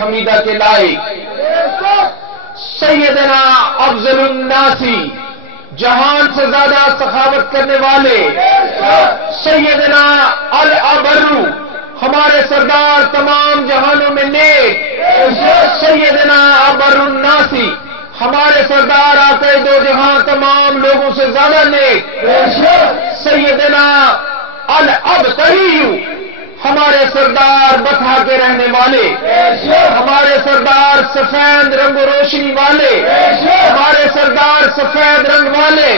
حمیدہ کے لائق، سیدنا افضل الناسی، جہان سے زیادہ سخاوت کرنے والے، سیدنا الابرو، ہمارے سردار تمام جہانوں میں نیک، سیدنا ابر الناسی، ہمارے سردار آقا دو جہاں تمام لوگوں سے زیادہ نیک، سیدنا الابتری، ہمارے سردار بتھا کے رہنے والے، ہمارے سردار سفید رنگ و روشنی والے، ہمارے سردار سفید رنگ والے،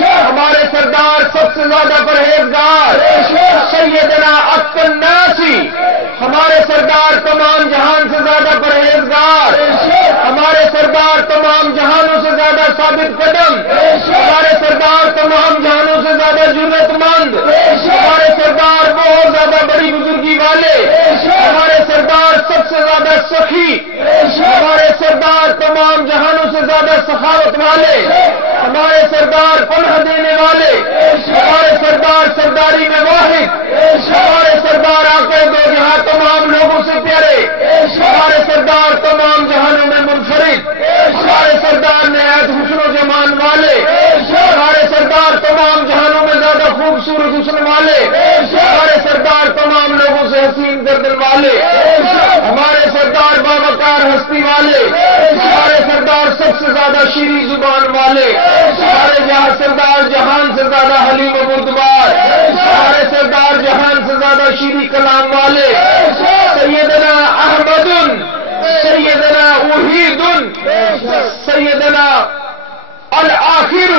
ہمارے سردار سب سے زیادہ پرہیزگار، سیدنا الناسی، ہمارے سردار تمام جہان سے زیادہ پرہیزگار، ہمارے سردار تمام جہانوں سے زیادہ ثابت قدم، ہمارے سردار تمام جہانوں سے زیادہ جرأت مند، ہمارے سردار بہت زیادہ بڑی بزرگی والے، ہمارے سردار سب سے زیادہ سخی، ہمارے سردار تمام جہانوں سے زیادہ سخاوت والے، ہمارے سردار پناہ دینے والے، ہمارے سردار سرداری میں واحد، ہمارے سردار آقا دو جہاں تمام لوگوں سے پیارے، ہمارے سردار تمام جہانوں میں منفرد، ہمارے سردار نہایت حسن و جمال والے، ہمارے سردار تمام جہانوں میں زیادہ خوبصورت حسن والے، ہمارے سردار تمام لوگوں سے حسین گردن والے، ہمارے سردار باوقار ہستی والے، ہمارے سردار سب سے زیادہ شیریں زبان والے، ہمارے سردار جہان سے زیادہ حلیم و بردبار، ہمارے سردار جہان سے زیادہ شیریں کلام والے، سیدنا احمد، سیدنا وحید، سیدنا الآخر،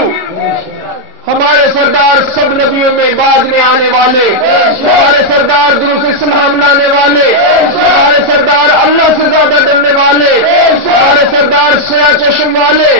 ہمارے سردار سب نبیوں میں بعد میں آنے والے، ہمارے سردار درود اسلام لانے والے، ہمارے سردار اللہ سے زیادہ ڈرنے والے، ہمارے سردار سیاہ چشم والے،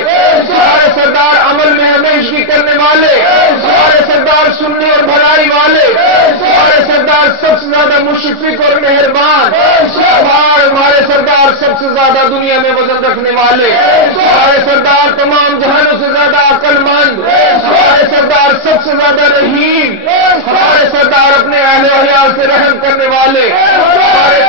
ہمارے سردار عمل میں ہمیشگی کرنے والے، ہمارے سردار سننے اور بھلائی والے، ہمارے سردار سب سے زیادہ مشفق اور مہربان، ہمارے سردار سب سے زیادہ دنیا میں وزن رکھنے والے، ہمارے سردار تمام جہانوں سے زیادہ عقل مند، ہمارے سردار سب سے زیادہ رحیم، ہمارے سردار اپنے اہل و عیال سے رحم کرنے والے، ہمارے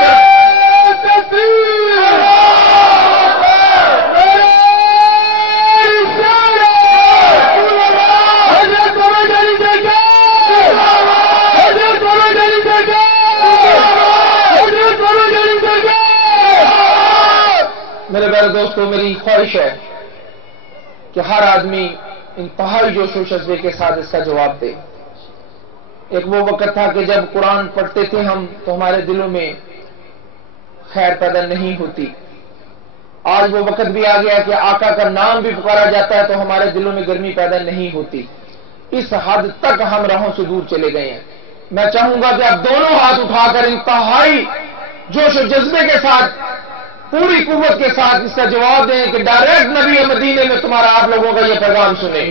میرے پیارے دوستوں، میری خواہش ہے کہ ہر آدمی انتہائی جوش و جذبے کے ساتھ اس کا جواب دے۔ ایک وہ وقت تھا کہ جب قرآن پڑھتے تھے ہم تو ہمارے دلوں میں خیر پیدا نہیں ہوتی، آج وہ وقت بھی آ گیا کہ آقا کا نام بھی پکارا جاتا ہے تو ہمارے دلوں میں گرمی پیدا نہیں ہوتی۔ اس حد تک ہم راہوں سے دور چلے گئے ہیں۔ میں چاہوں گا کہ آپ دونوں ہاتھ اٹھا کر انتہائی جوش و جذبے کے ساتھ، پوری قوت کے ساتھ اس کا جواب دیں کہ ڈائریکٹ نبی مدینے میں تمہارا آپ لوگوں کا یہ پیغام سنیں۔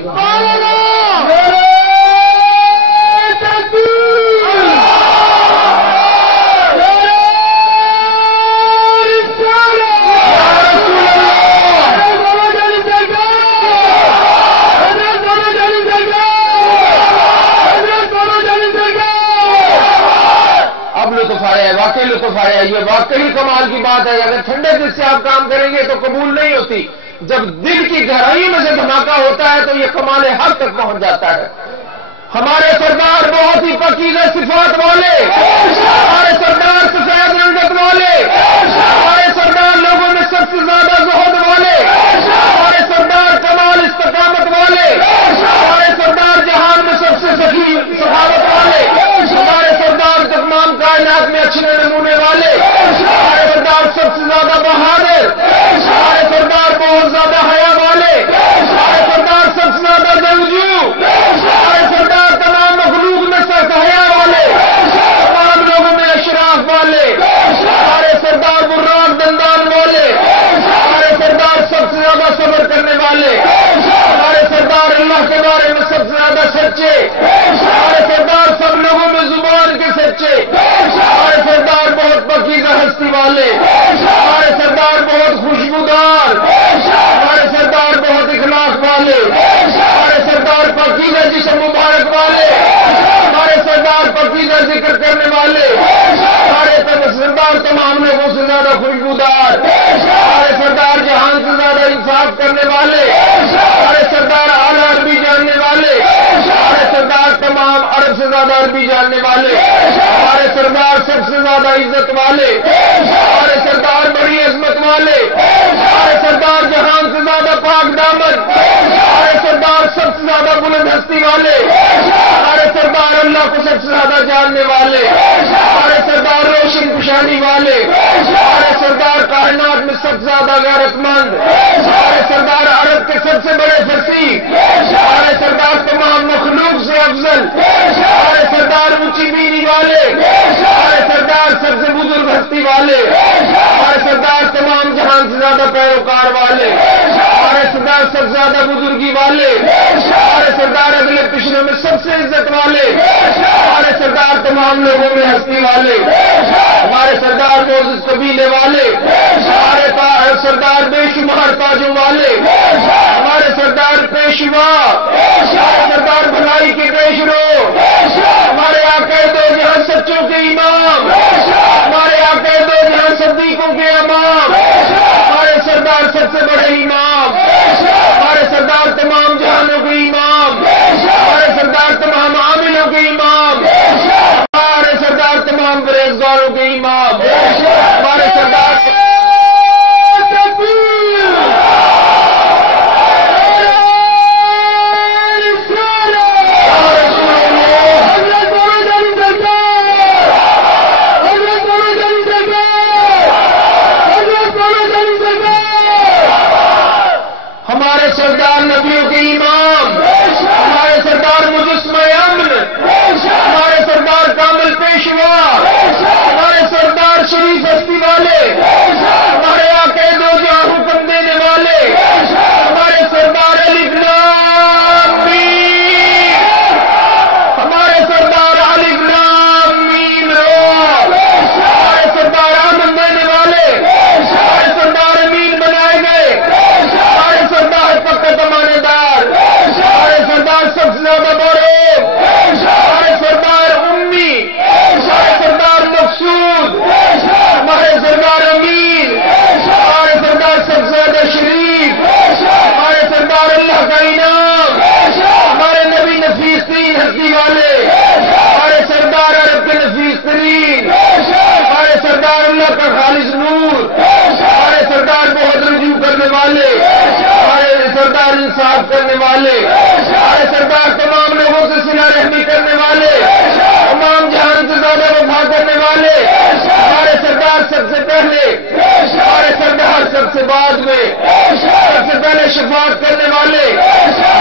اب لطف آیا، واقعی لطف آیا، یہ واقعی کمال کی بات ہے۔ اگر ٹھنڈے دل سے آپ کام کریں گے تو قبول نہیں ہوتی، جب دل کی گہرائی میں سے دھماکہ ہوتا ہے تو یہ کمال حق تک پہنچ جاتا ہے۔ ہمارے سردار بہت ہی پاکیزہ صفات والے، ہمارے سردار سفید رنگت والے، ہمارے سردار لوگوں میں سب سے زیادہ زہد والے، ہمارے سردار کمال استقامت والے، ہمارے سردار جہان میں سب سے سخی سخاوت والے، ہمارے سردار تمام کائنات میں اچھے نمونے والے، ہمارے سردار سب سے زیادہ بہادر، ہمارے سردار بہت زیادہ حیا والے، ہمارے سردار سب سے زیادہ جنگجو، ہمارے سردار تمام مخلوق میں سخت حیا والے، تمام لوگوں میں اشراف والے، ہمارے سردار براق دندان والے، ہمارے سردار سب سے زیادہ صبر کرنے والے، ہمارے سردار اللہ کے بارے میں سب سے زیادہ سچے، ہمارے سردار سب لوگوں میں زبان کے سچے، ہمارے سردار بہت پاکیزہ ہستی والے، ہمارے سردار بہت خوشبودار، ہمارے سردار بہت اخلاق والے، ہمارے سردار پاکیزہ جسم مبارک والے، ہمارے سردار پاکیزہ نبی کا ذکر کرنے والے، ہمارے سردار تمام لوگوں سے زیادہ خوشبودار، ہمارے سردار جہان سے زیادہ انصاف کرنے والے، ہمارے سردار اعلیٰ عربی جاننے والے، ہمارے سردار تمام عرب سے زیادہ عربی جاننے والے، ہمارے سردار سب سے زیادہ عزت والے، ہمارے سردار بڑی عظمت والے، ہمارے سردار جہان سے زیادہ پاک دامن، ہمارے سردار سب سے زیادہ بلند ہستی والے، ہمارے سردار اللہ کو سب سے زیادہ جاننے والے، ہمارے سردار روشن کشانی والے، ہمارے سردار کائنات میں سب سے زیادہ غیرت مند، ہمارے سردار عرب کے سب سے بڑے فصیح، ہمارے سردار تمام مخلوق سے افضل، ہمارے سردار اونچی بینی والے، ہمارے سردار سب سے بزرگ ہستی والے، ہمارے سردار تمام جہان سے زیادہ پیروکار والے، ہمارے سردار سب سے زیادہ بزرگی والے، ہمارے سردار اگلے پچھلے میں سب سے عزت والے، ہمارے سردار تمام لوگوں میں ہستی والے، ہمارے سردار معزز قبیلے والے، ہمارے سردار بے شمار تاجوں والے، ہمارے سردار پیشوا، ہمارے سردار بھلائی کے پیشرو، ہمارے آقا دو جہاں سچوں کے امام، ہمارے آقا دو جہاں صدیقوں کے امام، ہمارے سردار سب سے بڑے امام، ہمارے سردار تمام جہانوں کے امام، ہمارے سردار تمام عاملوں کے امام، ہمارے سردار تمام پرہیزگاروں کے امام، ہمارے سردار ہمارے سردار نبیوں کے امام، ہمارے سردار مجسمہ امن، ہمارے سردار کامل پیشوا، ہمارے سردار شریف ہستی والے، ہمارے آقا دو جہاں حکم دینے والے، ہمارے سردار الف لام میم، ہمارے سردار الف لام میم را، ہمارے سردار امن دینے والے، ہمارے سردار امین بنائے گئے، ہمارے سردار پکا زمانے دار، ہمارے سردار سب سے زیادہ بڑے، ہمارے سردار امی، ہمارے سردار مقصود، ہمارے سردار امین، ہمارے سردار سب سے زیادہ شریف، ہمارے سردار اللہ کا انعام، ہمارے نبی نفیس ترین ہستی والے، ہمارے سردار عرب کے نفیس ترین، ہمارے سردار اللہ کا خالص نور، ہمارے سردار بہت رجوع کرنے والے، ہمارے سردار انصاف کرنے والے، ہمارے سردار تمام لوگوں سے صلہ رحمی کرنے والے، تمام جہان سے زیادہ وفا کرنے والے، ہمارے سردار سب سے پہلے، ہمارے سردار سب سے بعد میں، سب سے پہلے شفاعت کرنے والے،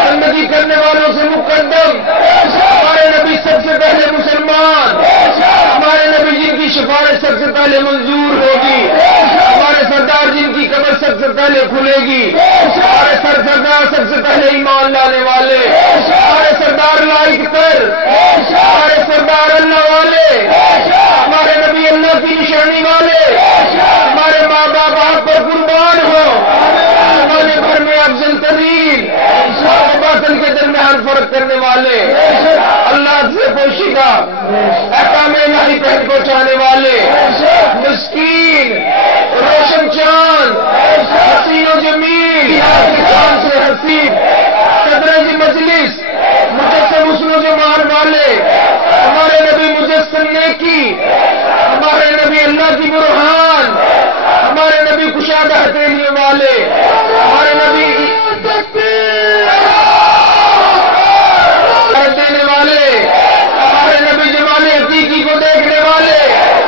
زندگی کرنے والوں سے مقدم، ہمارے نبی سب سے پہلے مسلمان، ہمارے نبی جن کی شفاعت سب سے پہلے منظور ہوگی، ہمارے سردار جن کی قبر سب سے پہلے کھلے گی، ہمارے سردار سب سے پہلے ایمان لانے والے، ہمارے سردار لائق تر، ہمارے سردار اللہ والے، ہمارے نبی اللہ کی نشانی والے، ہمارے ماں باپ آپ پر قربان ہو، ہمارے گھر میں افضل ترین، باطل کے درمیان فرق کرنے والے، اللہ سے پوشی کا احکام الہی تحت پہنچانے والے، مسکین روشن چاند، حسین و جمیل، چاند سے حسین، صدر مجلس، مجسم حسن و جمال والے، ہمارے نبی مجسم نیکی، ہمارے نبی اللہ کی برہان، ہمارے نبی کشادہ ہتھیلیوں والے، ہمارے نبی دینے والے، ہمارے نبی جمال حقیقی کو دیکھنے والے،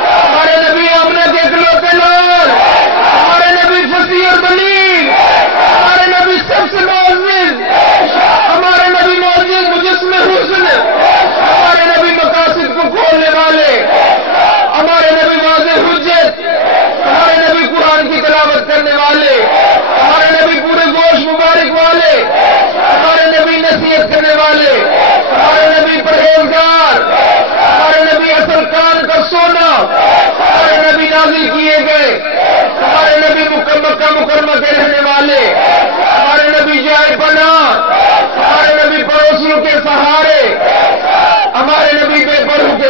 ہمارے نبی آمنہ کے اکلوتے لال، ہمارے نبی فصیح اور بلیغ، ہمارے نبی سب سے معزز، ہمارے نبی معزز مجسم حسن، ہمارے نبی مقاصد کو کھولنے والے، ہمارے نبی واضح حجت، ہمارے نبی قرآن کی تلاوت کرنے والے، ہمارے نبی پورے گوشت مبارک والے، ہمارے نبی نصیحت کرنے والے، ہمارے نبی پرہیزگار، ہمارے نبی اصل کان کا سونا، ہمارے نبی نازل کیے گئے، ہمارے نبی مکہ مکرمہ کے رہنے والے، ہمارے نبی جائے پناہ، ہمارے نبی پڑوسیوں کے سہارے، ہمارے نبی بے پرو کے